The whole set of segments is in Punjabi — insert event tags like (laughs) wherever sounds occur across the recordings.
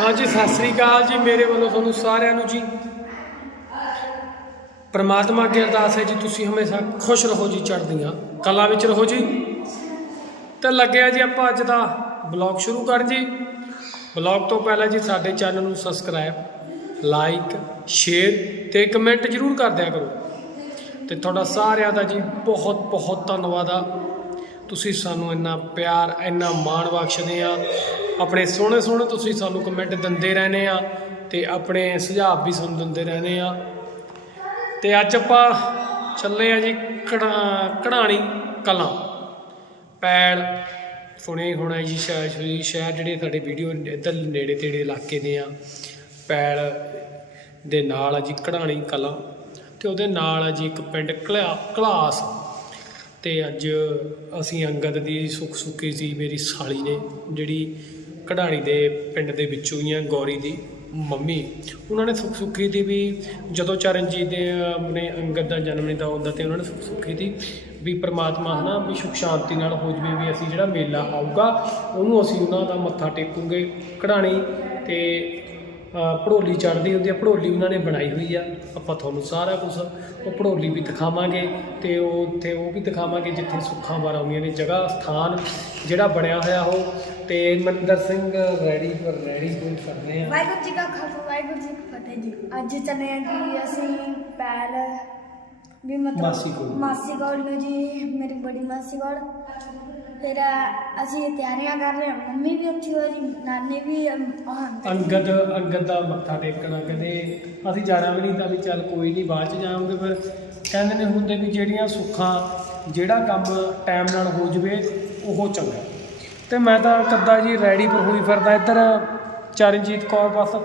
ਹਾਂਜੀ, ਸਤਿ ਸ੍ਰੀ ਅਕਾਲ ਜੀ ਮੇਰੇ ਵੱਲੋਂ ਤੁਹਾਨੂੰ ਸਾਰਿਆਂ ਨੂੰ ਜੀ। ਪਰਮਾਤਮਾ ਅੱਗੇ ਅਰਦਾਸ ਹੈ ਜੀ, ਤੁਸੀਂ ਹਮੇਸ਼ਾ ਖੁਸ਼ ਰਹੋ ਜੀ ਚੜ੍ਹਦੀਆਂ ਕਲਾ ਵਿੱਚ ਰਹੋ ਜੀ। ਤੇ ਲੱਗਿਆ ਜੀ ਆਪਾਂ ਅੱਜ ਦਾ ਬਲੌਗ ਸ਼ੁਰੂ ਕਰ ਜੀ। ਬਲੌਗ ਤੋਂ ਪਹਿਲਾਂ ਜੀ ਸਾਡੇ ਚੈਨਲ ਨੂੰ ਸਬਸਕ੍ਰਾਈਬ ਲਾਈਕ ਸ਼ੇਅਰ ਤੇ ਕਮੈਂਟ ਜ਼ਰੂਰ ਕਰ ਦਿਆ ਕਰੋ। ਤੇ ਤੁਹਾਡਾ ਸਾਰਿਆਂ ਦਾ ਜੀ ਬਹੁਤ ਬਹੁਤ ਧੰਨਵਾਦ ਆ। ਤੁਸੀਂ ਸਾਨੂੰ ਇੰਨਾ ਪਿਆਰ, ਇੰਨਾ ਮਾਣ ਬਖਸ਼ਦੇ ਆ। ਆਪਣੇ ਸੋਹਣੇ ਸੋਹਣੇ ਤੁਸੀਂ ਸਾਨੂੰ ਕਮੈਂਟ ਦਿੰਦੇ ਰਹਿੰਦੇ ਆ ਤੇ ਆਪਣੇ ਸੁਝਾਅ ਵੀ ਸਾਨੂੰ ਦਿੰਦੇ ਰਹਿੰਦੇ ਆ। ਤੇ ਅੱਜ ਆਪਾਂ ਚੱਲੇ ਆ ਜੀ ਕਢਾ- ਕਢਾਣੀ ਕਲਾਂ। ਪੈਲ ਸੁਣੇ ਹੋਣਾ ਜੀ ਸ਼ਹਿਰ ਸ਼ਹਿਰ ਜਿਹੜੇ ਸਾਡੇ ਵੀਡੀਓ ਇੱਧਰ ਨੇੜੇ ਤੇੜੇ ਇਲਾਕੇ ਦੇ ਆ। ਪੈਲ ਦੇ ਨਾਲ ਆ ਜੀ ਕਢਾਣੀ ਕਲਾਂ ਤੇ ਉਹਦੇ ਨਾਲ ਆ ਜੀ ਇੱਕ ਪਿੰਡ ਕਲਾ, ਕਲਾਸ ਅਤੇ ਅੱਜ ਅਸੀਂ ਅੰਗਦ ਦੀ ਸੁੱਖ ਸੁੱਖੀ ਸੀ ਮੇਰੀ ਸਾਲੀ ਨੇ ਜਿਹੜੀ ਕਢਾਣੀ ਦੇ ਪਿੰਡ ਦੇ ਵਿੱਚੋਂ ਹੀ ਆ ਗੌਰੀ ਦੀ ਮੰਮੀ। ਉਹਨਾਂ ਨੇ ਸੁੱਖ ਸੁੱਖੀ ਦੀ ਵੀ ਜਦੋਂ ਚਰਨਜੀਤ ਦੇ ਅਹ, ਅੰਗਦ ਦਾ ਜਨਮ ਦਿਨ ਹੁੰਦਾ ਤੇ ਉਹਨਾਂ ਨੇ ਸੁੱਖ ਸੁੱਖੀ ਦੀ ਵੀ ਪ੍ਰਮਾਤਮਾ ਹਨਾ ਵੀ ਸੁਖ ਸ਼ਾਂਤੀ ਨਾਲ ਹੋ ਜਵੇ ਵੀ ਅਸੀਂ ਜਿਹੜਾ ਮੇਲਾ ਆਊਗਾ ਉਹਨੂੰ ਅਸੀਂ ਉਹਨਾਂ ਦਾ ਮੱਥਾ ਟੇਕੂਗੇ। ਕਢਾਣੀ ਤੇ ਅਹ ਭੜੋਲੀ ਚੜ੍ਹਦੀ ਹੁੰਦੀ ਆ ਭੜੋਲੀ ਉਹਨਾਂ ਨੇ ਬਣਾਈ ਹੋਈ ਆ। ਆਪਾਂ ਤੁਹਾਨੂੰ ਸਾਰਾ ਕੁਝ ਉਹ ਭੜੋਲੀ ਵੀ ਦਿਖਾਵਾਂਗੇ ਤੇ ਉਹ ਉੱਥੇ ਉਹ ਵੀ ਦਿਖਾਵਾਂਗੇ ਜਿੱਥੇ ਸੁੱਖਾਂ ਵਾਰ ਆਉਂਦੀਆਂ ਨੇ ਜਗ੍ਹਾ ਸਥਾਨ ਜਿਹੜਾ ਬਣਿਆ ਹੋਇਆ ਉਹ। ਤੇ ਮਨਿੰਦਰ ਸਿੰਘ ਰੈਡੀ ਪਰ ਰੈਡੀ ਕੋਈ ਕਰ ਰਹੇ ਆ। ਵਾਹਿਗੁਰੂ ਜੀ ਕਾ ਖਾਲਸਾ ਵਾਹਿਗੁਰੂ ਜੀ ਕੀ ਫਤਿਹ ਜੀ। ਅੱਜ ਚੱਲੇ ਆ ਜੀ ਅਸੀਂ ਪੈਲ ਵੀ ਮਤਲਬ ਮਾਸੀ ਕੋਲ। ਮਾਸੀ ਕੋਲ ਨੂੰ ਜੀ ਮੇਰੀ ਬੜੀ ਮਾਸੀ ਕੋਲ। ਫਿਰ ਅਸੀਂ ਤਿਆਰੀਆਂ ਕਰ ਰਹੇ ਹਾਂ ਮੰਮੀ ਵੀ ਉੱਥੇ ਹੋਈ ਜੀ ਨਾਨੀ ਵੀ ਅਮ, ਅੰਗਦ ਅੰਗਦ ਦਾ ਮੱਥਾ ਟੇਕਣਾ ਕਹਿੰਦੇ ਅਸੀਂ ਜਾਣਾ ਵੀ ਨਹੀਂ ਤਾਂ ਵੀ ਚੱਲ ਕੋਈ ਨਹੀਂ ਬਾਅਦ ਚ ਜਾਵਾਂਗੇ ਪਰ ਕਹਿੰਦੇ ਨੇ ਹੁੰਦੇ ਵੀ ਜਿਹੜੀਆਂ ਸੁੱਖਾਂ ਜਿਹੜਾ ਕੰਮ ਟਾਈਮ ਨਾਲ ਹੋ ਜਵੇ ਉਹ ਚੰਗਾ। ਤੇ ਮੈਂ ਤਾਂ ਕੱਦਾ ਜੀ ਰੈਡੀ ਪਰ ਹੋਈ ਫਿਰਦਾ ਇੱਧਰ ਚਰਨਜੀਤ ਕੌਰ ਬਸ।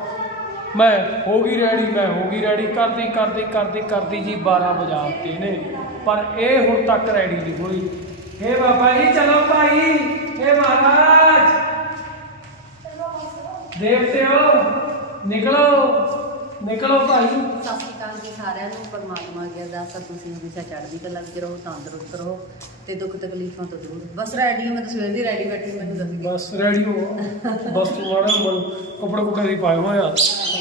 ਮੈਂ ਹੋ ਗਈ ਰੈਡੀ ਮੈਂ ਹੋ ਗਈ ਰੈਡੀ ਕਰਦੀ ਕਰਦੀ ਕਰਦੀ ਕਰਦੀ ਜੀ 12 ਵਜਾ ਦਿੱਤੇ ਨੇ ਪਰ ਇਹ ਹੁਣ ਤੱਕ ਰੈਡੀ ਨਹੀਂ ਹੋਈ। ਹੇ ਬਾਬਾ ਜੀ ਚਲੋ ਭਾਈ ਹੇ ਮਹਾਰਾਜ। ਦੇਵਤਿਓ ਨਿਕਲੋ ਨਿਕਲੋ ਭਾਈ। ਸਤਿ ਸ਼੍ਰੀ ਅਕਾਲ ਜੀ ਸਾਰਿਆਂ ਨੂੰ ਪਰਮਾਤਮਾ ਅੱਗੇ ਅਰਦਾਸ ਹੈ ਤੁਸੀਂ ਹਮੇਸ਼ਾ ਚੜ੍ਹਦੀ ਕਲਾ ਵਿੱਚ ਰਹੋ ਤੰਦਰੁਸਤ ਰਹੋ ਤੇ ਦੁੱਖ ਤਕਲੀਫਾਂ ਤੋਂ ਦੂਰ ਬਸ ਰੈਡੀ ਹਾਂ ਮੈਂ ਤਾਂ ਸਵੇਰ ਦੀ ਰੈਡੀ ਬੈਠੀ ਮੈਨੂੰ ਦੱਸ ਗਈ ਬਸ ਰੈਡੀ ਹੋ ਬਸ ਤੂੰ ਮਾੜਾ ਮਨ ਕੱਪੜੇ ਕੁਪੜੇ ਵੀ ਪਾਏ ਹੋਏ ਆ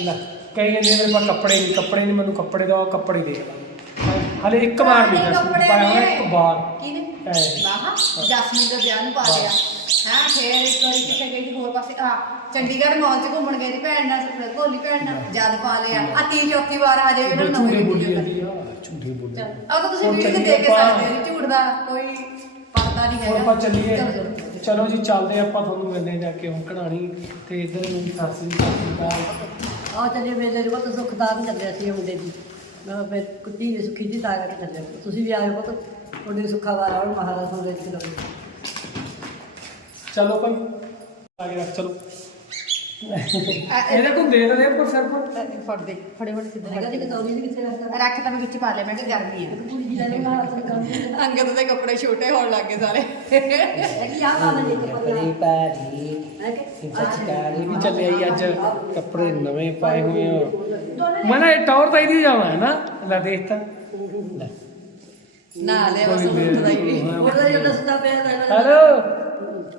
ਲੈ ਕਈ ਮੇਰੇ ਪਾ ਕੱਪੜੇ ਨਹੀਂ ਕੱਪੜੇ ਨਹੀਂ ਮੈਨੂੰ ਕੱਪੜੇ ਦਾ ਕੱਪੜੇ ਦੇ ਹਲੇ ਇੱਕ ਵਾਰ ਨਹੀਂ ਪਾਇਆ ਹੋਇਆ ਇੱਕ ਵਾਰ। ਕਿਹਨੇ। ਵਾਹ ਜਸਮੀਨ ਦਾ ਵਿਆਹ ਨੂੰ ਪਾ ਲਿਆ। ਹਾਂ। ਫੇਰ ਇੱਕ ਵਾਰੀ ਕਿੱਥੇ ਗਈ ਸੀ ਹੋਰ ਪਾਸੇ ਆ ਚੰਡੀਗੜ੍ਹ ਮਾਲ 'ਚ ਘੁੰਮਣ ਗਈ ਸੀ ਭੈਣ ਨਾਲ ਭੋਲੀ ਭੈਣ ਨਾਲ ਜਦ ਪਾ ਲਿਆ। ਆ ਤੀਜੀ ਚੌਥੀ ਵਾਰ ਆ ਜਾਵੇ ਨਾ ਝੂਠੇ ਨਵੇਂ ਬੋਲੀ ਵੀਡੀਓ ਜਾਂਦੀ ਆ ਝੂਠੇ ਬੋਲੀ ਆ। ਤਾਂ ਤੁਸੀਂ ਹੁਣ ਵੀਡੀਓ ਚੱਲੀਏ ਦੇਖ ਕੇ ਆਪਾਂ- ਸਕਦੇ ਹੋ ਝੂਠ ਦਾ ਕੋਈ ਪਰਦਾ ਨਹੀਂ ਹੁਣ ਹੈਗਾ। ਆਪਾਂ ਚੱਲੀਏ। ਚਲੋ, ਜੀ ਚੱਲਦੇ ਆਪਾਂ ਤੁਹਾਨੂੰ ਮਿਲਦੇ ਜਾ ਕੇ ਹੁਣ ਕਢਾਣੀ। ਤੇ ਇੱਧਰ ਮੇਰੀ ਸੱਸ ਵੀ ਅਕਾਲ। ਆ ਚੱਲੇ ਵੇਲੇ ਬਹੁਤ ਸੁਖਦਾਰ ਚੱਲਿਆ ਸੀ ਮੁੰਡੇ ਦੀ। ਮੈਂ ਫਿਰ ਕੁੱਤੀ ਸੁਖੀ ਦੀ ਤਾਂ ਕਰਕੇ ਚੱਲਿਆ। ਤੁਸੀਂ ਵੀ ਆਏ ਹੋ ਤਾਂ ਤੁਹਾਡੀ ਸੁੱਖਾ ਵਾਲਾ ਹੁਣ ਮਹਾਰਾਜ ਨੂੰ ਦੇਖ ਕੇ ਲਓ ਚਲੋ ਭਾਈ ਆਗੇ ਰੱਖ ਚਲੋ। ਇਹਦੇ ਕੋਲ ਦੇ ਦੇ ਪਰ ਸਿਰ ਪਰ ਫੜ ਦੇ ਫੜੇ ਫੜੇ ਕਿੱਦਾਂ ਹੈਗਾ ਜੀ ਕਤੌਰੀ ਨਹੀਂ ਕਿੱਥੇ ਰੱਖਦਾ? ਰੱਖ ਤਾਂ ਮੈਂ ਵਿੱਚ ਪਾ ਲਿਆ ਮੈਂ ਕਿ ਗਰਮੀ ਆ। ਕੁੜੀ ਜੀ ਲੈ ਨਾ ਆਪਣੇ ਕੰਮ ਅੰਗਦ ਦੇ ਕੱਪੜੇ ਛੋਟੇ ਹੋਣ ਲੱਗੇ ਸਾਰੇ। ਹੈ ਕਿ ਆ ਮਾਨ ਜੀ ਕੇ ਪਤਾ ਭਾਜੀ ਹੈ ਕਿ ਸੱਚਕਾਰ ਇਹ ਵੀ ਚੱਲੇ ਆਈ ਅੱਜ ਕੱਪੜੇ ਨਵੇਂ ਪਾਏ ਹੋਏ ਆ। ਮੈਂ ਨਾ ਇਹ ਟੌਰ ਤਾਂ ਇਹਦੀ ਜਾਣਾ ਹੈ ਨਾ? ਲੈ ਦੇਖ ਤਾਂ। ਨਾ ਲੈ ਬਸ ਮੁੱਤ ਦਾ ਹੀ। ਵੀ ਉਹਦਾ ਜਿਹੜਾ ਸੁੱਤਾ ਪਿਆ ਹੈ ਹੈਲੋ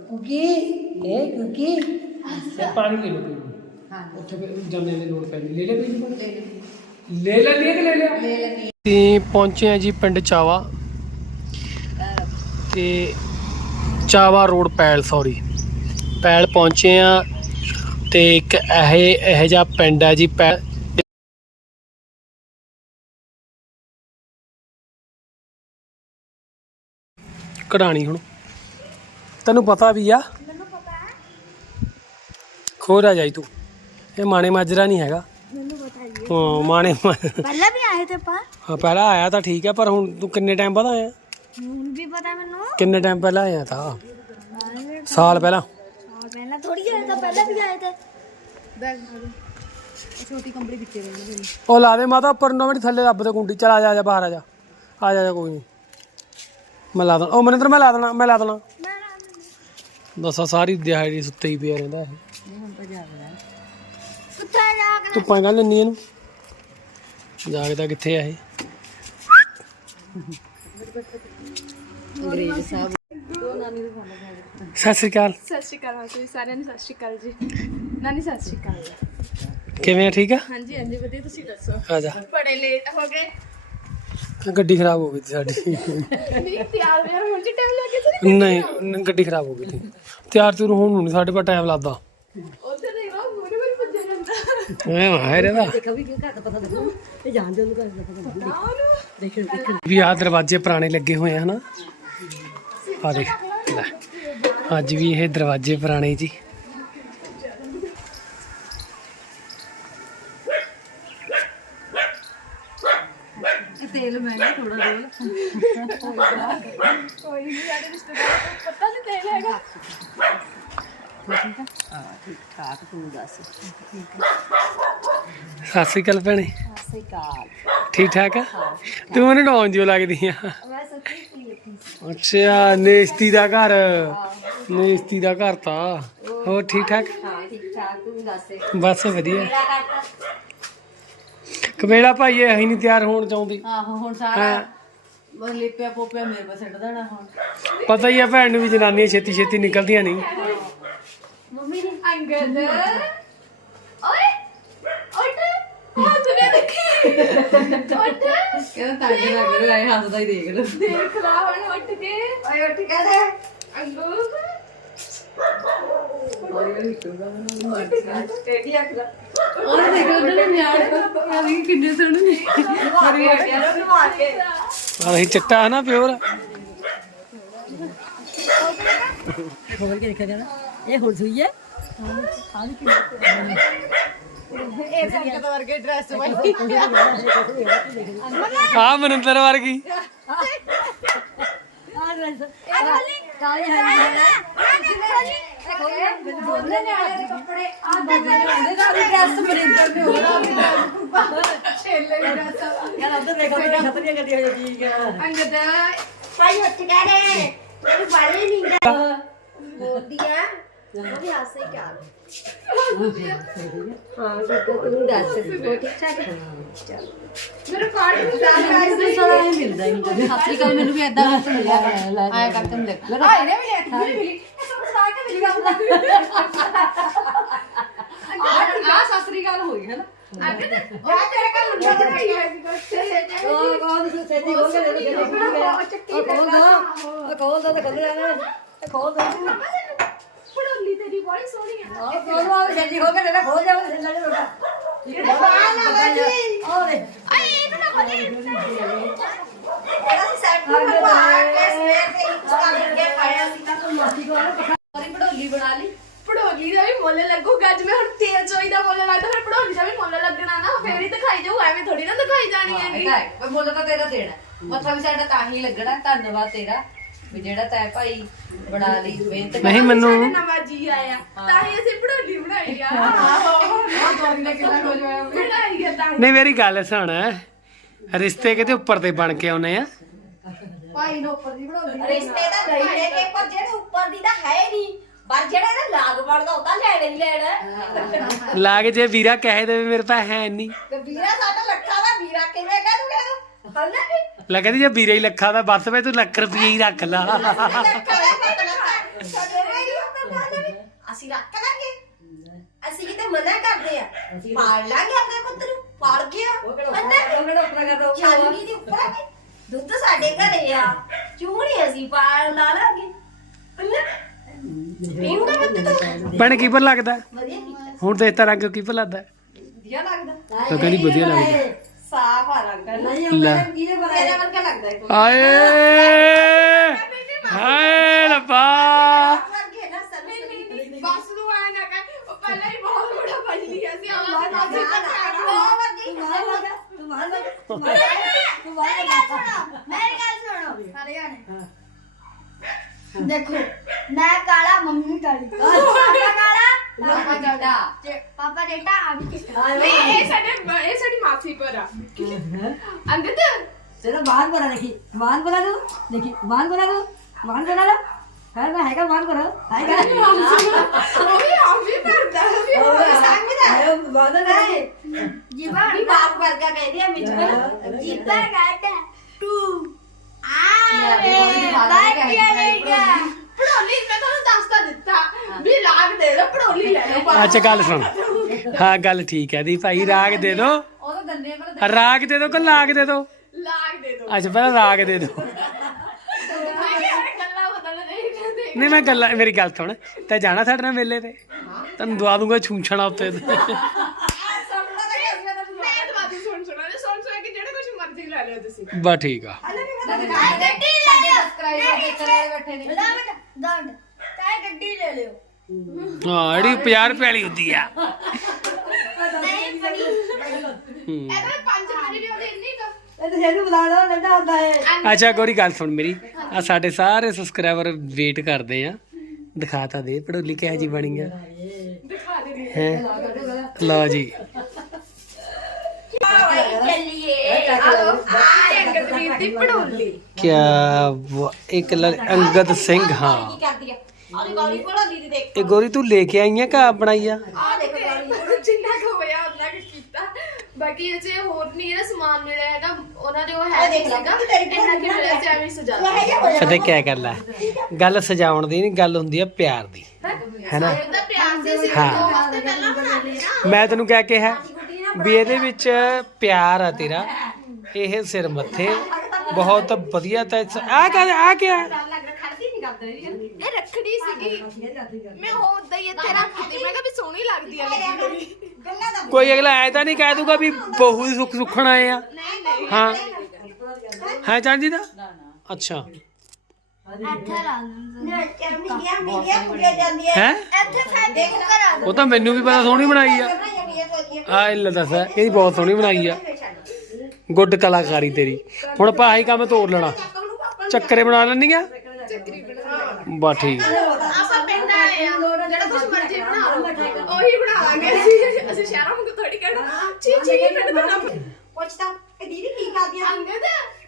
ਕੁਕੀ ਇਹ ਕੁਕੀ। ਇਹ ਪਾਣੀ ਲੈ ਲਓ ਕੋਈ ਹਾਂ ਉੱਥੇ ਫਿਰ ਜਾਂਦੇ ਨੇ ਲੋੜ ਪੈਂਦੀ। ਲੈ ਲੈ ਕੋਈ ਲੈ ਲਈ। ਲੈ ਲੈ ਲਈ ਕਿ ਲੈ ਲਿਆ? ਲੈ ਲੈਣੀ ਤੇ ਪਹੁੰਚੇ ਆ ਜੀ ਪਿੰਡ ਚਾਵਾ। ਤੇ ਚਾਵਾ ਰੋਡ ਪੈਲ ਸੌਰੀ ਪੈਲ ਪਹੁੰਚੇ ਆ ਤੇ ਇੱਕ ਇਹ ਇਹ ਜਿਹਾ ਪਿੰਡ ਹੈ ਜੀ ਕਢਾਣੀ ਹੁਣ। ਤੈਨੂੰ ਪਤਾ ਵੀ ਆ। ਮੈਨੂੰ ਪਤਾ ਹੈ। ਖੋਰ ਜਾਈ ਤੂੰ। ਇਹ ਮਾਣੇ ਮਾਜਰਾ ਨਹੀਂ ਹੈਗਾ। ਮੈਨੂੰ ਪਤਾ ਜੀ ਹਾਂ। ਮਾਣੇ ਮਾ- ਪਹਿਲਾਂ ਵੀ ਆਏ ਤੇ ਪਾ ਹਾਂ ਪਹਿਲਾਂ ਆਇਆ ਤਾਂ ਠੀਕ ਹੈ ਪਰ ਹੁਣ ਤੂੰ ਕਿੰਨੇ ਟਾਈਮ ਬਾਅਦ ਆਇਆ? ਹੁਣ ਵੀ ਪਤਾ ਮੈਨੂੰ। ਕਿੰਨੇ ਟਾਈਮ ਪਹਿਲਾਂ ਆਇਆ ਤਾਂ? ਸਾਲ ਸਾਲ ਪਹਿਲਾਂ ਪਹਿਲਾਂ ਥੋੜੀ ਆਏ ਤਾਂ ਪਹਿਲਾਂ ਵੀ ਆਏ ਤੇ। ਬੈਗ ਛੋਟੀ ਕੰਪਨੀ ਵਿੱਚੇ ਰਹਿੰਦੀ ਮੇਰੀ ਉਹ ਲਾ ਦੇ ਮਾਤਾ ਉੱਪਰ ਨਵੀਂ ਥੱਲੇ ਰੱਬ ਦੇ ਕੁੰਡੀ ਚਲ ਆ ਜਾ ਆ ਜਾ ਬਾਹਰ ਆ ਜਾ। ਆ ਜਾ ਆ ਜਾ ਕੋਈ ਨਹੀਂ ਮੈਂ ਲਾ ਦੇਣਾ। ਉਹ ਮਨਿੰਦਰ ਮੈਂ ਲਾ ਦੇਣਾ ਮੈਂ ਲਾ ਦੇਣਾ। ਦੱਸਾ ਸਾਰੀ ਦਿਹਾੜੀ ਸੁੱਤੇ ਹੀ ਪਿਆ ਰਹਿੰਦਾ ਇਹ। ਨਹੀਂ ਹੁਣ ਤਾਂ ਜਾ ਰਿਹਾ ਸੁੱਤਾ ਜਾ ਕੇ ਧੁੱਪਾਂ ਗੱਲ ਲੈਣੀ ਇਹਨੂੰ। ਜਾਗਦਾ ਕਿੱਥੇ ਆ ਇਹ? ਅੰਗਰੇਜ਼ ਸਾਹਿਬ। ਸਤਿ ਸ੍ਰੀ ਅਕਾਲ। ਸਤਿ ਸ਼੍ਰੀ ਅਕਾਲ ਮਾਸੀ ਜੀ, ਸਾਰਿਆਂ ਨੂੰ ਸਤਿ ਸ਼੍ਰੀ ਅਕਾਲ ਜੀ। ਨਾਨੀ ਸਤਿ ਸ਼੍ਰੀ ਅਕਾਲ। ਕਿਵੇਂ ਆ ਠੀਕ ਆ? ਹਾਂਜੀ ਹਾਂਜੀ ਵਧੀਆ ਤੁਸੀਂ ਦੱਸੋ? ਆ ਜਾ। ਬੜੇ ਲੇਟ ਹੋ ਗਏ। ਗੱਡੀ ਖਰਾਬ ਹੋ ਗਈ ਸੀ ਸਾਡੀ। ਨਹੀਂ ਤਿਆਰ ਵਿਆਰ ਹੋਣ ਚ ਟਾਈਮ ਲੱਗੇ ਸੀ ਨਹੀਂ ਨ- ਗੱਡੀ ਖਰਾਬ ਹੋ ਗਈ ਸੀ। ਤਿਆਰ ਤੁਰ ਹੋਣ ਨੂੰ ਸਾਡੇ ਕੋਲ ਟਾਈਮ ਲੱਗਦਾ। ਉੱਥੇ ਮੂਰੇ ਭੱਜਿਆ ਜਾਂਦਾ। ਐ ਦੇਖੋ ਵੀ ਕਿਉਂ ਘੱਟ ਪਤਾ ਲੱਗੂ ਇਹ ਜਾਣ ਦੇ ਉਹਨੂੰ ਘੱਟ ਪਤਾ ਲੱਗੂ ਦੇਖੋ ਦੇਖੋ। ਵੀ ਆਹ ਦਰਵਾਜ਼ੇ ਪੁਰਾਣੇ ਲੱਗੇ ਹੋਏ ਆ ਹਨਾ। ਆ ਦੇਖ ਲੈ। ਅੱਜ ਵੀ ਇਹ ਦਰਵਾਜ਼ੇ ਪੁਰਾਣੇ ਜੀ। ਤੇਲ ਮਹਿੰਗਾ ਥੋੜਾ ਰੋਲ ਕੋਈ ਨਹੀਂ ਸਾਡੇ ਰਿਸ਼ਤੇਦਾਰ ਨੂੰ ਪਤਾ ਨਹੀਂ ਤੇਲ ਹੈਗਾ। ਹਾਂ ਠੀਕ ਠਾਕ ਤੂੰ ਦੱਸ। ਸਤਿ ਸ੍ਰੀ ਅਕਾਲ ਭੈਣੇ। ਕਾਲ ਠੀਕ ਠਾਕ ਆ? ਤੂੰ ਮੈਨੂੰ ਡਾਉਨ ਜਿਉ ਲੱਗਦੀ ਆ। ਅੱਛਾ ਨੇਸਤੀ ਦਾ ਘਰ। ਨੇਸਤੀ ਦਾ ਘਰ ਤਾਂ। ਹੋਰ ਠੀਕ ਠਾਕ? ਹਾਂ ਠੀਕ ਠਾਕ ਤੂੰ ਦੱਸ। ਬਸ ਵਧੀਆ। ਕਵੇਲਾ ਭਾਈ ਇਹ ਅਸੀਂ ਨਹੀਂ ਤਿਆਰ ਹੋਣ ਚਾਹੁੰਦੀ। ਆਹੋ ਹੁਣ ਸਾਰਾ ਬਸ ਲਿਪਿਆ ਪੋਪਿਆ ਮੇਰੇ ਕੋਲ ਛੱਡ ਦੇਣਾ ਹੁਣ। ਪਤਾ ਹੀ ਆ ਭੈਣ ਨੂੰ ਵੀ ਜਨਾਨੀਆਂ ਛੇਤੀ ਛੇਤੀ ਨਿਕਲਦੀਆਂ ਨਹੀਂ। ਅੰਗਦ। ਓਏ ਉੱਠ। ਹਾਂ ਤੁਰੇ ਦੇਖੀ। ਉੱਠ। ਕਹਿੰਦਾ ਤੁਹਾਡੇ ਨਾਲ ਕਰੋ ਆਏ ਹੱਸਦਾ ਹੀ ਦੇਖ ਲਓ। ਦੇਖ ਲਾ ਹੁਣ ਉੱਠ ਕੇ। ਓਏ ਉੱਠ ਕੇ ਦੇ। ਅੰਗੂ ਉਹ ਦੇਖ ਉਹਨਾਂ ਨੇ ਨਿਆਣੇ ਆ। ਵੀ ਕਿੰਨੇ ਸੋਹਣੇ ਨੇ। ਔਰ ਅਸੀਂ ਚਿੱਟਾ ਹੈ ਨਾ ਪਿਓਰ। ਖੋਲ ਕੇ ਦੇਖਿਆ ਇਹ ਹੁਣ ਸੂਈ ਹੈ? ਇਹ ਸੰਗਤ ਵਰਗੇ। ਡਰੈਸ ਪਾਈ ਆ ਮਨਿੰਦਰ ਵਰਗੀ ਆ ਡਰੈਸ ਕਾਲੀ ਹੈ ਦੋਨੇ ਨਿਆਣੇ ਦੇ ਕੱਪੜੇ ਆਦੇ ਦੇ ਦਾ ਵੀ ਡਰੈਸ ਮਰਿੰਦਰ ਦੇ ਹੋਣਾ ਛੇਲੇ ਦੀ ਡਰੈਸ ਯਾਰ ਉਧਰ ਦੇਖੋ ਤੇ ਛਤਰੀਆਂ ਗੱਡੀਆਂ ਹੋ ਠੀਕ ਹੈ ਅੰਗਦ। ਭਾਈ ਉੱਠ ਗਏ ਨੇ ਮੈਨੂੰ ਬਾਲੇ ਨਹੀਂ ਗਾ ਬੋਲਦੀਆਂ ਉਹਦੀ ਹਾਸੇ ਕਿਆ ਹਾਂ ਤੂੰ ਦੱਸ ਉਹ ਠੀਕ ਠਾਕ ਹੈ ਮੇਰੇ ਕਾਰਡ ਵੀ ਇਸ ਸਾਰਾ ਇਹ ਮਿਲਦਾ ਹੀ ਨਹੀਂ ਸਤਿ ਸ੍ਰੀ ਅਕਾਲ ਮੈਨੂੰ ਵੀ ਐਦਾਂ ਹੱਥ ਮਿਲਿਆ ਆਇਆ ਕਰ ਤੈਨੂੰ ਦੇਖ ਆ ਇਹਨੇ ਵੀ ਲੈ ਮਿਲੀ ਮਿਲੀ ਇਹ ਸਭ ਸਾ ਕੇ ਮਿਲੀ ਗੱਲ ਆ ਸਤਿ ਸ੍ਰੀ ਅਕਾਲ ਹੋਈ ਹੈ ਨਾ ਅੰਗਦ ਜਾ ਤੇਰੇ ਕੋਲ ਮੁੰਡਾ ਬਣਾਈ ਹੈ ਕੁਛ ਉਹ ਕੌਣ ਸੀ ਸੇਤੀ ਖੋਲ ਉਹ ਖੋਲ ਦਾ ਉਹ ਖੋਲ ਦਾ ਤੇ ਖੋਲ ਜਾਣਾ ਖੋਲ ਦਾ ਪੜੋਲੀ ਤੇਰੀ ਬੜੀ ਸੋਹਣੀ ਹੈ ਉਹ ਖੋਲ ਵਾ ਸੇਤੀ ਖੋਲ ਕੇ ਦੇ ਦੇ ਖੋਲ ਜਾ ਉਹ ਛੱਲਾ ਨਹੀਂ ਰੋਟਾ ਇਹ ਬਾਹਰ ਨਾ ਲੱਗੀ ਉਹ ਦੇ ਆਏ ਇਹ ਨਾ ਬਣੀ ਇਹਦਾ ਸੈੱਟ ਕਰਵਾ ਕੇ ਸਵੇਰ ਦੇ ਇੱਕ ਕਰ ਕੇ ਪਾਇਆ ਸੀ ਤਾਂ ਤੂੰ ਮਾਸੀ ਕੋਲ ਸਾਰੀ ਪੜੋਲੀ ਬਣਾ ਲਈ ਪੜੋਲੀ ਦਾ ਵੀ ਮੁੱਲ ਲੱਗੂਗਾ ਅੱਜ ਮੈਂ ਹੁਣ ਤੇਲ ਚੋਈ ਦਾ ਮੁੱਲ ਲੱਗਦਾ ਫਿਰ ਪੜੋਲੀ ਦਾ ਵੀ ਮੁੱਲ ਲੱਗਣਾ ਨਾ ਫੇਰ ਹੀ ਦਿਖਾਈ ਜਾਊ ਐਵੇਂ ਥੋੜੀ ਨਾ ਦਿਖਾਈ ਜਾਣੀ ਹੈਗੀ ਹੈ ਮੁੱਲ ਤਾਂ ਤੇਰਾ ਦੇਣਾ ਮੱਥਾ ਵੀ ਸਾਡਾ ਤਾਂ ਹੀ ਲੱਗਣਾ ਧੰਨਵਾਦ ਤੇਰਾ ਵੀ ਜਿਹੜਾ ਤੈ ਭਾਈ ਬਣਾ ਲਈ ਮਿਹਨਤ ਨਹੀਂ ਮੈਨੂੰ ਸਾਡੇ ਨਵਾਂ ਜੀ ਆਇਆ। ਤਾਂ ਹੀ ਅਸੀਂ ਪੜੋਲੀ ਬਣਾਈ ਆ। ਆਹੋ ਆ ਗੋਰੀ ਨੇ ਕਿੰਨਾ ਖੋਜ ਹੋਇਆ ਬਣਾਈ ਆ ਤਾਂ ਹੀ। ਨਹੀਂ ਮੇਰੀ ਗੱਲ ਸੁਣ। ਰਿਸ਼ਤੇ ਕਿਤੇ ਉੱਪਰ ਤੇ ਬਣ ਕੇ ਆਉਨੇ ਆ। ਭਾਈ ਨੂੰ ਉੱਪਰ ਦੀ ਬਣਾਉਂਦੀ ਰਿਸ਼ਤੇ ਤਾਂ ਨਹੀਂ ਲੈਣੇ ਪਰ ਜਿਹੜੇ ਉੱਪਰ ਦੀ ਤਾਂ ਹੈ ਨਹੀਂ। ਪਰ ਜਿਹੜਾ ਇਹਦਾ ਲਾਗ ਬਣਦਾ ਉਹ ਤਾਂ ਲੈਣਾ ਹੀ ਲੈਣਾ। ਲਾਗ ਜੇ ਵੀਰਾ ਕਹਿ ਦੇਵੇ ਮੇਰੇ ਤਾਂ ਹੈ ਨਹੀਂ ਤੇ ਵੀਰਾ ਸਾਡਾ ਲੱਖਾਂ ਦਾ ਵੀਰਾ ਕਿਵੇਂ ਕਰੂਗਾ ਇਹਨੂੰ? ਹੱਲੇ ਵੀ। ਲੈ ਕਹਿੰਦੀ ਜੇ ਵੀਰਾ ਹੀ ਲੱਖਾਂ ਦਾ ਬਸ ਵੇ ਤੂੰ ਲੱਖ ਰੁਪਏ ਹੀ ਰੱਖ ਲਾ। ਅਸੀਂ ਰੱਖ ਲਾਂਗੇ। ਅਸੀਂ ਕਿਤੇ ਮਨਾ ਕਰਦੇ ਆ। ਪਾਲ ਲਾਂਗੇ ਆਪਣੇ ਪੁੱਤ ਨੂੰ। ਪਾਲ ਗਿਆ। ਉਹ ਕਿਹੜਾ ਉਹ ਕਿਹੜਾ ਆਪਣਾ ਕਰਦਾ ਉਹ ਛਾਲੀ ਦੀ ਉੱਪਰ ਆ ਕੇ। ਦੁੱਧ ਸਾਡੇ ਘਰੇ ਆ। ਚੂਹਣੀ ਅਸੀਂ ਪਾਲ ਲਾ ਲਾਂਗੇ? ਹੱਲੇ ਪੀਂਦਾ ਬੱਤ ਤੂੰ? ਭੈਣੇ ਕੀ ਪਰ ਲੱਗਦਾ? ਵਧੀਆ ਕੀਤਾ। ਹੁਣ ਤੇ ਤੇਰਾ ਰੰਗ ਕੀ ਪਰ ਲੱਗਦਾ? ਵਧੀਆ ਲੱਗਦਾ। ਤਾਂ ਕਹਿੰਦੀ ਵਧੀਆ ਲੱਗਦਾ। ਸਾਫ਼ ਆ ਰੰਗ ਨਹੀਂ ਲੈ। ਉਹ ਕਿਹਨੇ ਤੇਰੇ ਬਣਾਇਆ ਵਰਗਾ ਲੱਗਦਾ ਹੈ ਹਾਏ। ਹਾਏ ਰੱਬਾ। ਵਰਗੇ ਨਾ ਸਰਵਿਸ ਬਸ ਤੂੰ ਆਇਆ ਨਾ ਕਰ ਉਹ ਪਹਿਲਾਂ ਹੀ ਬਹੁਤ ਬੜਾ ਬਣ ਲਿਆ ਸੀ ਆਵਾਜ਼ ਨਾ ਵਰਗੀ ਤੂੰ ਮਾਰ ਲਗਾ ਤੂੰ ਮਾਰ ਲਗਾ ਤੂੰ ਮਾਰ ਤੂੰ ਮਾਰ ਮੇਰੀ ਗੱਲ ਸੁਣੋ। ਮੇਰੀ ਗੱਲ ਸੁਣੋ। ਹਰਿਆਣੇ। ਦੇਖੋ ਮੈਂ ਕਾਲਾ ਮੰਮੀ ਕਾਲੀ? ਪਾਪਾ ਕਾਲਾ ਪਾਪਾ ਜੇ- ਪਾਪਾ ਜੇਟਾ ਆਵੀ ਕਿਸਕਾ ਨਹੀਂ ਇਹ ਸਾਡੇ ਇਹ ਸਾਡੀ ਮਾਫੀ ਪਰ ਆ। ਅੰਗਦ? ਤੇਰਾ ਮਾਨ ਬਣਾ ਦੇਖੀ। ਮਾਨ ਬਣਾ ਦੋ ਦੇਖੀ ਮਾਨ ਬਣਾ ਦੋ ਮਾਨ ਬਣਾ ਲੋ ਹੈ ਨਾ ਹੈਗਾ ਮਾਨ ਕਰੋ ਹੈਗਾ। ਉਹ ਵੀ ਹਾਫੀ ਕਰਦਾ ਵੀ ਉਹ ਸੰਗਦਾ। ਹੈ ਮਾਨ ਨਾ ਜੀਵਨ ਬਾਪ ਵਰਗਾ ਕਹਿੰਦੀ ਆ ਮਿੱਠੂ ਜੀਤਾ ਗਾਟਾ ਟੂ ਆ ਯਾਰ, ਇਹ ਬੋਲੀ ਦਿਖਾ ਦੇ ਕਿ ਬਾਟਿਆ ਹੈ ਲੇਗਾ ਮੈਂ ਤੁਹਾਨੂੰ ਦੱਸ ਤਾਂ ਦਿੱਤਾ। ਵੀ ਲਾਗ ਦੇ ਦੋ ਪੜੋਲੀ ਲੈ ਲਓ ਬਾਹਰ। ਅੱਛਾ ਗੱਲ ਸੁਣ। ਹਾਂ ਗੱਲ ਠੀਕ ਹੈ ਦੀ ਭਾਈ ਰਾਗ ਦੇ ਦੋ। ਉਹ ਤਾਂ ਦੰਨੇ ਪਰ ਰਾਗ ਦੇ ਦੋ ਕਿ ਲਾਗ ਦੇ ਦੋ? ਲਾਗ ਦੇ ਦੋ। ਅੱਛਾ ਪਹਿਲਾਂ ਰਾਗ ਦੇ ਦੋ। ਮੈਂ ਕਿਹਾ ਯਾਰ ਗੱਲਾਂ ਬਦਲ ਨਹੀਂ ਜਾਂਦੇ ਨਹੀਂ ਮੈਂ ਗੱਲ ਮੇਰੀ ਗੱਲ ਸੁਣ। ਤੇ ਜਾਣਾ ਸਾਡੇ ਨਾਲ ਮੇਲੇ ਤੇ? ਤੈਨੂੰ ਦਵਾ ਦੂੰਗਾ ਛੂਛਣਾ ਉੱਤੇ। ਮੈਂ ਦਵਾਦੀ ਸੁਣ ਸੁਣਾ ਤੇ ਸੁਣ ਸੁਣ ਕੇ ਜਿਹੜਾ ਕੁਝ ਮਰਜ਼ੀ ਲੈ ਲਿਓ ਤੁਸੀਂ ਬਸ ਠੀਕ ਆ। ਗੱਡੀ ਲੈ ਲਿਓ ਦੇਖ ਰਹੇ ਬੈਠੇ ਨੇ ਦੰਡ ਚਾਹੇ ਗੱਡੀ ਲੈ ਲਿਓ ਹਾਂ ਜਿਹੜੀ 50 ਰੁਪਏ ਵਾਲੀ ਹੁੰਦੀ ਆ। ਇਹਦੇ ਪੰਜ ਵਾਰੀ ਵੀ ਉਹਦੇ ਇੰਨੀ ਕੁ ਇਹ ਤਾਂ ਇਹਨੂੰ ਬੁਲਾਣਾ ਲੈਂਦਾ ਹੁੰਦਾ ਹੈ ਅੱਛਾ ਗੋਰੀ ਗੱਲ ਸੁਣ ਮੇਰੀ। ਆ ਸਾਡੇ ਸਾਰੇ ਸਬਸਕ੍ਰਾਈਬਰ ਵੇਟ ਕਰਦੇ ਆ। ਦਿਖਾ ਤਾਂ ਦੇ ਪੜੋਲੀ ਕਿਹੋ ਜੀ ਬਣੀ ਆ। ਦਿਖਾ ਦੇ। ਹੈ? ਲਓ ਜੀ। ਚੱਲੀਏ। ਆਲੋ ਆ ਅੰਗਦ ਵੀਰ ਦੀ ਪੜੋਲੀ ਸਿੰਘ ਹਾਂ। ਕੀ ਕਰਦੀ ਆ ਆਲੀ ਗੌਰੀ ਕੋਲ ਦੀਦੀ ਦੇਖ। ਇਹ ਗੋਰੀ ਤੂੰ ਲੈ ਕੇ ਆਈ ਆ ਕਾ ਬਣਾਈ ਆ? ਆ ਦੇਖੋ ਜਿੰਨਾ ਕੁ ਹੋਇਆ ਉਹਨਾਂ ਕੁ ਕੀਤਾ ਬਾਕੀ ਇਹ 'ਚ ਹੋਰ ਨਹੀਂ ਇਹਦਾ ਸਮਾਨ ਮਿਲਿਆ ਹੈਗਾ ਉਹਨਾਂ ਦੇ ਉਹ ਹੈ ਨਹੀਂ ਸੀਗਾ। ਇੰਨਾ ਕਿ ਮਿਲਿਆ ਸੀ ਐਵੇਂ ਹੀ ਸਜਾ ਪਤਾ ਕਿਆ ਗੱਲ ਹੈ? ਗੱਲ ਸਜਾਉਣ ਦੀ ਨਹੀਂ ਗੱਲ ਹੁੰਦੀ ਆ ਪਿਆਰ ਦੀ। ਹੈਨਾ ਪਿਆਰ ਸੀ ਹਾਂ। ਦੋ ਹਫ਼ਤੇ ਪਹਿਲਾਂ ਬਣਾ ਲਏ ਨਾ। ਮੈਂ ਤੈਨੂੰ ਕਿਹਾ ਵੀ ਇਹਦੇ ਵਿੱਚ ਪਿਆਰ ਆ ਤੇਰਾ। ਇਹ ਸਿਰ ਮੱਥੇ। ਬਹੁਤ ਵਧੀਆ ਤਾਂ ਆ ਕਹ ਆ ਕਿਆ? ਇਹ ਰੱਖੜੀ ਸੀਗੀ। ਮੈਂ ਉਹ ਉਦਾਂ ਹੀ ਇੱਥੇ ਰੱਖਦੀ ਮੈਂ ਕਿਹਾ ਵੀ ਸੋਹਣੀ ਲੱਗਦੀ ਆ ਕੋਈ ਅਗਲਾ ਐ ਤਾਂ ਨਹੀਂ ਕਹਿ ਦੂਗਾ ਵੀ ਬਹੂ ਦੀ ਸੁੱਖ ਸੁੱਖਣ ਆਏ ਆ? ਨਹੀਂ ਨਹੀਂ ਹਾਂ। ਹੈ ਚਾਂਦੀ ਦਾ? ਅੱਛਾ। ਹੈ? ਉਹ ਤਾਂ ਮੈਨੂੰ ਵੀ ਪਤਾ ਸੋਹਣੀ ਬਣਾਈ ਆ। ਆ ਇਹ ਲੈ ਦੱਸ ਇਹਦੀ ਬਹੁਤ ਸੋਹਣੀ ਬਣਾਈ ਆ। ਗੁੱਡ ਕਲਾਕਾਰੀ ਤੇਰੀ। ਹੁਣ ਭਾਈ ਕੰਮ ਤੋੜ ਲੈਣਾ। ਚੱਕਰੇ ਬਣਾ ਲੈਣੀ ਆ ਬਾ ਠੀਕ। ਆਪਾਂ ਪਿੰਡ ਆਏ ਆ। ਜਿਹੜਾ ਕੁਝ ਮਰਜ਼ੀ ਬਣਾ ਲਓ ਉਹੀ ਬਣਾਵਾਂਗੇ ਅਸੀਂ ਅਸੀਂ ਸ਼ਹਿਰਾਂ ਨੂੰ ਥੋੜੀ ਕਹਿਣਾ। ਚੀ ਚੀ ਪਿੰਡ ਦਾ ਨਾਮ ਪੁੱਛਦਾ ਇਹ ਦੀਦੀ ਕੀ ਕਰਦੀ ਆ? ਅੰਗਦ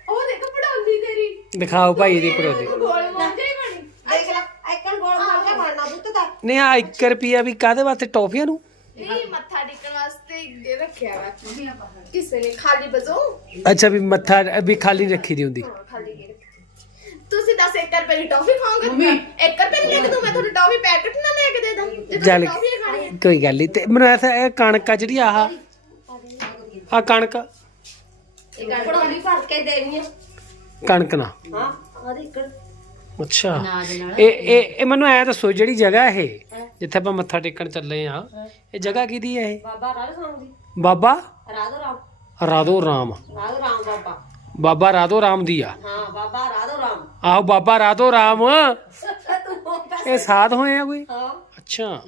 ਉਹ ਦੇਖ ਪੜਾਉਂਦੀ ਤੇਰੀ। ਦਿਖਾਓ ਭਾਈ ਦੀ ਗੋਲ ਮੋਜੇ ਹੀ ਬਣੀ। ਦੇਖ ਲੈ ਐਕਣ ਗੋਲ ਕੇ ਬਣਨਾ ਦੁੱਧ ਦਾ ਨਹੀਂ ਆ 1 ਰੁਪਿਆ ਵੀ ਕਾਦੇ ਵਾਸਤੇ? ਟੌਫੀਆਂ ਨੂੰ? ਨਹੀਂ ਮੱਥਾ ਟੇਕਣ ਵਾਸਤੇ ਇਹ ਰੱਖਿਆ ਵਾ। ਕਿਸੇ ਨੇ ਖਾਲੀ ਬਜ਼ੋ। ਅੱਛਾ ਵੀ ਮੱਥਾ ਵੀ ਖਾਲੀ ਰੱਖੀ ਦੀ ਹੁੰਦੀ। ਖਾਲੀ ਕੇ ਤੁਸੀਂ 10 1 ਰੁਪਏ ਦੀ ਟੌਫੀ ਖਾਓਗੇ? 1 ਰੁਪਏ ਦੀ ਲੈ ਕੇ ਦੂੰ ਮੈਂ ਤੁਹਾਨੂੰ ਟੌਫੀ ਪੈਕਟ ਨਾ ਲੈ ਕੇ ਦੇ ਦਾਂ। ਜੇ ਚੱਲ ਤੁਸੀਂ ਟੌਫੀ ਖਾਣੀ ਹੈ ਕੋਈ ਗੱਲ ਨਹੀਂ ਤੇ ਮੈਨੂੰ ਐਸਾ ਇਹ ਕਣਕ ਆ ਜਿਹੜੀ ਆਹ ਆ ਕਣਕ। ਪੜੋਲੀ ਭਰ ਕੇ ਦੇਣੀ ਆ। ਕਣਕ ਨਾ ਹਾਂ ਆ ਦੇਖਣ ਅੱਛਾ। ਇਹ ਇਹ ਇਹ ਮੈਨੂੰ ਐ ਦੱਸੋ ਜਿਹੜੀ ਜਗ੍ਹਾ ਇਹ ਜਿੱਥੇ ਆਪਾਂ ਮੱਥਾ ਟੇਕਣ ਚੱਲੇ ਆ ਇਹ ਜਗ੍ਹਾ ਕਿਹਦੀ ਹੈ ਇਹ? ਬਾਬਾ ਰਾਧਾ ਰਾਮ ਦੀ। ਬਾਬਾ? ਰਾਧਾ ਰਾਮ। ਰਾਧੋ ਰਾਮ। ਰਾਧਾ ਰਾਮ ਬਾਬਾ। ਬਾਬਾ ਰਾਧੋ ਰਾਮ ਦੀ ਆ? ਹਾਂ ਬਾਬਾ ਰਾਧਾ ਰਾਮ। ਆਹੋ ਬਾਬਾ ਰਾਧੋ ਰਾਮ। (laughs) ਇਹ ਸਾਧ ਹੋਏ ਆ ਕੋਈ? ਹਾਂ। ਅੱਛਾ।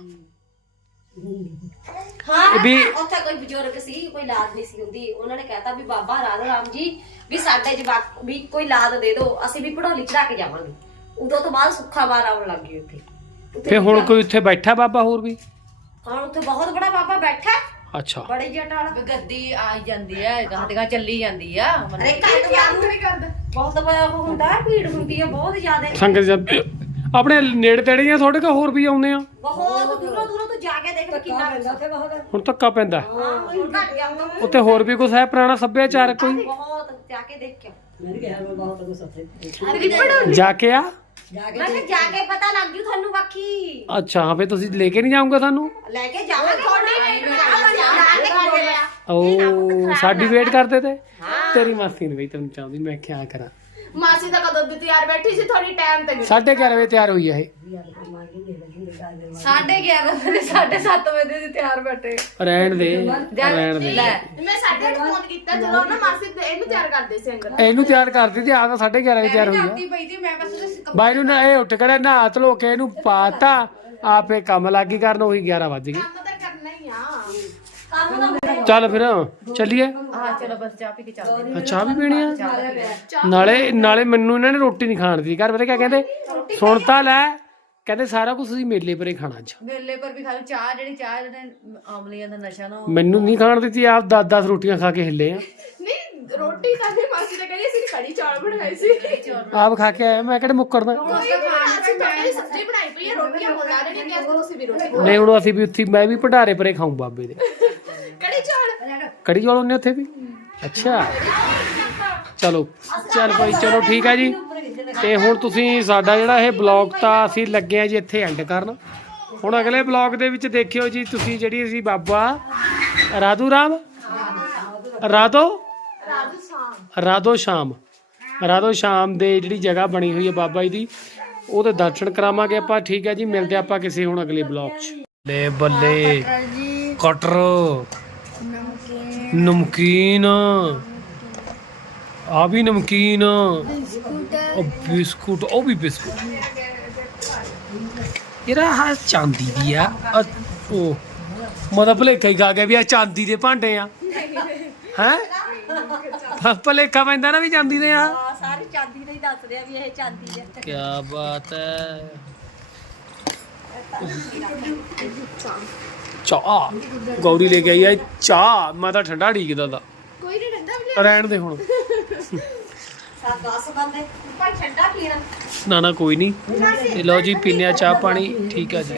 ਹਾਂ ਵੀ- ਉੱਥੇ ਕੋਈ ਬਜ਼ੁਰਗ ਸੀ ਕੋਈ ਲਾਦ ਨਹੀਂ ਸੀ ਹੁੰਦੀ। ਉਹਨਾਂ ਨੇ ਕਹਿਤਾ ਵੀ ਬਾਬਾ ਰਾਧਾ ਰਾਮ ਜੀ ਵੀ ਸਾਡੇ ਜਵਾਕ ਵੀ ਕੋਈ ਲਾਦ ਦੇ ਦਿਓ ਅਸੀਂ ਵੀ ਪੜੋਲੀ ਚੜਾ ਕੇ ਜਾਵਾਂਗੇ। ਉਦੋਂ ਤੋਂ ਬਾਅਦ ਸੁੱਖਾ ਵਾਰ ਆਉਣ ਲੱਗ ਗਈ ਉੱਥੇ। ਉੱਥੇ ਫੇ ਹੁਣ ਕੋਈ ਉੱਥੇ ਬੈਠਾ ਬਾਬਾ ਹੋਰ ਵੀ? ਹਾਂ ਉੱਥੇ ਬਹੁਤ ਬੜਾ ਬਾਬਾ ਬੈਠਾ। ਹੈ, ਅੱਛਾ। ਬੜੇ ਜੱਟ ਵਾਲਾ। ਗੱਦੀ ਆ ਜਾਂਦੀ ਹੈ ਤੇ ਚੱਲੀ ਜਾਂਦੀ ਆ। ਅਰੇ ਘੱਟ ਗਿਆ ਨਹੀਂ ਕਰਦਾ। ਬਹੁਤ ਬੜਾ ਉਹ ਹੁੰਦਾ ਹੈ, ਭੀੜ ਹੁੰਦੀ ਹੈ ਬਹੁਤ ਜ਼ਿਆਦਾ। ਸੰਗਤ ਜਦ ਆਪਣੇ ਨੇੜੇ ਤੇੜੇ ਆ ਤੁਹਾਡੇ ਕਾ ਹੋਰ ਵੀ ਆਉਂਦੇ ਆ। ਬਹੁਤ ਦੂਰੋਂ ਦੂਰੋਂ ਤੋਂ ਜਾ ਕੇ ਦੇਖ ਕਿੰਨਾ ਉੱਥੇ ਬਹੁਤ। ਹੁਣ ਧੱਕਾ ਪੈਂਦਾ। ਹਾਂ ਹੁਣ ਘੱਟ ਗਿਆ ਹੁੰਦਾ ਉੱਥੇ ਹੋਰ ਵੀ ਕੁਝ ਹੈ ਪੁਰਾਣਾ ਸੱਭਿਆਚਾਰ ਕੋਈ? ਬਹੁਤ ਜਾ ਕੇ ਦੇਖ ਕੇ ਮੈਨੂੰ ਕਿਹਾ ਮੈਂ ਬਹੁਤ ਕੁਝ ਉੱਥੇ। ਤੇਰੀ ਪੜੋਲੀ ਜਾ ਕੇ ਆ? ਜਾ ਕੇ ਮੈਂ ਕਿਹਾ ਜਾ ਕੇ ਪਤਾ ਲੱਗ ਜੂ ਤੁਹਾਨੂੰ ਬਾਕੀ। ਅੱਛਾ ਹਾਂ ਫੇ ਤੁਸੀਂ ਲੈ ਕੇ ਨਹੀਂ ਜਾਓਗੇ ਸਾਨੂੰ? ਲੈ ਕੇ ਜਾਵਾਂਗੇ ਥੋੜੀ ਵੇਟ ਕਰਾਂਗੇ ਓ ਸਾਡੀ ਵੇਟ ਕਰਦੇ ਤੇ? ਤੇਰੀ ਮਾਸੀ ਨੇ ਬਈ ਤੈਨੂੰ ਚਾਹੁੰਦੀ ਮੈਂ ਕਿਆ ਕਰਾਂ? ਮਾਸੀ ਤਾਂ ਕਦੋਂ ਦੀ ਤਿਆਰ ਬੈਠੀ ਸੀ ਥੋੜੀ ਟਾਈਮ ਤੇ ਗਈ। 11:30 ਵਜੇ ਤਿਆਰ ਹੋਈ ਆ ਇਹ। ਸਾਢੇ 11 ਵਜੇ 7:30 ਵਜੇ ਦੀ ਤਿਆਰ ਬੈਠੇ। ਰਹਿਣ ਦੇ ਰਹਿਣ ਦੇ। ਲੈ। ਮੈਂ ਸਾਡੇ ਨੂੰ ਫੋਨ ਕੀਤਾ ਜਦੋਂ ਨਾ ਮਾਸੀ ਤੇ ਇਹਨੂੰ ਤਿਆਰ ਕਰਦੇ ਸੀ ਅੰਗਦ ਇਹਨੂੰ ਤਿਆਰ ਕਰਦੀ ਤੇ ਆ ਤਾਂ 11:30 ਵਜੇ ਤਿਆਰ ਹੋਈ ਆ। ਕਰਦੀ ਪਈ ਸੀ ਮੈਂ ਬਸ ਉਹਦੇ ਬਾਈ ਨੂੰ ਨਾ ਇਹ ਉੱਠ ਕੜੇ ਨਹਾ ਧਲੋ ਕੇ ਇਹਨੂੰ ਪਾਤਾ ਆਪੇ ਕੰਮ ਲੱਗੀ ਕਰਨ ਉਹੀ 11 ਵੱਜ ਗਏ। ਕੰਮ ਤਾਂ ਕਰਨਾ ਹੀ ਆ। ਚੱਲ ਫਿਰ ਚੱਲੀਏ। ਹਾਂ ਚਲੋ ਬਸ ਚਾਹ ਪੀ ਕੇ ਚੱਲਦੇ ਆ ਚਾਹ ਵੀ ਪੀਣੀ ਆ। ਨਾਲੇ ਨਾਲੇ ਮੈਨੂੰ ਇਹਨਾਂ ਨੇ ਰੋਟੀ ਨਹੀਂ ਖਾਣ ਦੀ ਘਰ ਪਤਾ ਕਿਆ ਕਹਿੰਦੇ? ਸੁਣ ਤਾਂ ਲੈ ਕਹਿੰਦੇ ਸਾਰਾ ਕੁਝ ਤੁਸੀਂ ਮੇਲੇ ਪਰੇ ਖਾਣਾ ਅੱਜ। ਮੇਲੇ ਪਰ ਵੀ ਖਾ ਲਓ ਚਾਹ ਜਿਹੜੀ ਚਾਹ ਜਿਹੜੇ ਆਮਲੀਆਂ ਦਾ ਨਸ਼ਾ ਨਾ ਉਹ- ਮੈਨੂੰ ਨਹੀਂ ਖਾਣ ਦਿੱਤੀ ਆਪ 10 10 ਰੋਟੀਆਂ ਖਾ ਕੇ ਹਿੱਲੇ ਆ। ਨਹੀਂ ਰੋਟੀ ਤਾਂ ਨਹੀਂ ਮਾਸੀ ਨੇ ਕਹਿੰਦੀ ਸੀ ਕੜੀ ਚੌਲ ਬਣਾਏ ਸੀ। ਆਪ ਖਾ ਕੇ ਆਇਆ ਮੈਂ ਕਿਹੜੇ ਮੁੱਕਰਦਾ ਕੋਈ ਨਹੀਂ ਤਾਂ ਸਬਜ਼ੀ ਬਣਾਈ ਪਈ ਹੈ ਰੋਟੀਆਂ ਬਣਾ ਦੇਣੀ ਗੈਸ ਤੋਂ ਅਸੀਂ ਵੀ ਰੋਟੀ ਨਹੀਂ ਹੁਣ ਅਸੀਂ ਵੀ ਉੱਥੇ ਮੈਂ ਵੀ ਭੰਡਾਰੇ ਪਰੇ ਖਾਉਂ ਬਾਬੇ ਦੇ। ਕੜੀ ਚੌਲ। ਕੜੀ ਚੌਲ ਹੁੰਦੇ ਉੱਥੇ ਵੀ? ਅੱਛਾ। ਚਲੋ ਚੱਲ ਭਾਈ ਚਲੋ ਠੀਕ ਹੈ ਜੀ। ਤੇ ਹੁਣ ਤੁਸੀਂ ਸਾਡਾ ਜਿਹੜਾ ਇਹ ਬਲੌਗ ਤਾਂ ਅਸੀਂ ਲੱਗੇ ਆ ਜੀ ਇੱਥੇ ਐਂਡ ਕਰਨ। ਹੁਣ ਅਗਲੇ ਬਲੌਗ ਦੇ ਵਿੱਚ ਦੇਖਿਓ ਜੀ ਤੁਸੀਂ ਜਿਹੜੀ ਅਸੀਂ ਬਾਬਾ ਰਾਧੂ ਰਾਮ ਰਾਧੋ ਰਾਧੋ ਸ਼ਾਮ। ਰਾਧੋ ਸ਼ਾਮ ਦੇ ਜਿਹੜੀ ਜਗ੍ਹਾ ਬਣੀ ਹੋਈ ਹੈ ਬਾਬਾ ਜੀ ਦੀ ਉਹਦੇ ਦਰਸ਼ਨ ਕਰਾਵਾਂਗੇ ਆਪਾਂ ਠੀਕ ਹੈ ਜੀ ਮਿਲਦੇ ਆਪਾਂ ਕਿਸੇ ਹੁਣ ਅਗਲੇ ਬਲੌਗ 'ਚ। ਲੈ ਬੱਲੇ ਕਟਰ। ਨਮਕੀਨ। ਆ ਵੀ ਨਮਕੀਨ। ਉਹ ਬਿਸਕੁਟ ਉਹ ਵੀ ਬਿਸਕੁਟ। ਇਹਦਾ ਹਾ ਚਾਂਦੀ ਦੀ ਆ। ਅ- ਉਹ ਮਤਲਬ ਭਲੇਖਾ ਹੀ ਖਾ ਗਿਆ ਵੀ ਆ ਚਾਂਦੀ ਦੇ ਭਾਂਡੇ ਆ। ਹੈ? ਭਲੇਖਾ ਪੈਂਦਾ ਨਾ ਵੀ ਚਾਂਦੀ ਦੇ ਆ। ਸਾਰੇ ਚਾਂਦੀ ਦੇ ਹੀ ਦੱਸਦੇ ਆ ਵੀ ਇਹ ਚਾਂਦੀ ਦੇ ਕੀ ਬਾਤ ਹੈ। ਚਾਹ। ਗੌਰੀ ਲੈ ਕੇ ਆਈ ਆ ਚਾਹ ਮੈਂ ਤਾਂ ਠੰਡਾ ਢੀਕਦਾ ਦਾ। ਕੋਈ ਨਹੀਂ ਠੰਡਾ ਰਹਿਣ ਦੇ ਹੁਣ। ਸਾ 10 ਬੰਦੇ। ਭਾਈ ਠੰਡਾ ਪੀਣਾ ਨਾ ਨਾ ਕੋਈ ਨਹੀਂ ਤੇ ਲਓ ਜੀ ਪੀਨੇ ਆ ਚਾਹ ਪਾਣੀ ਠੀਕ ਆ ਜੀ।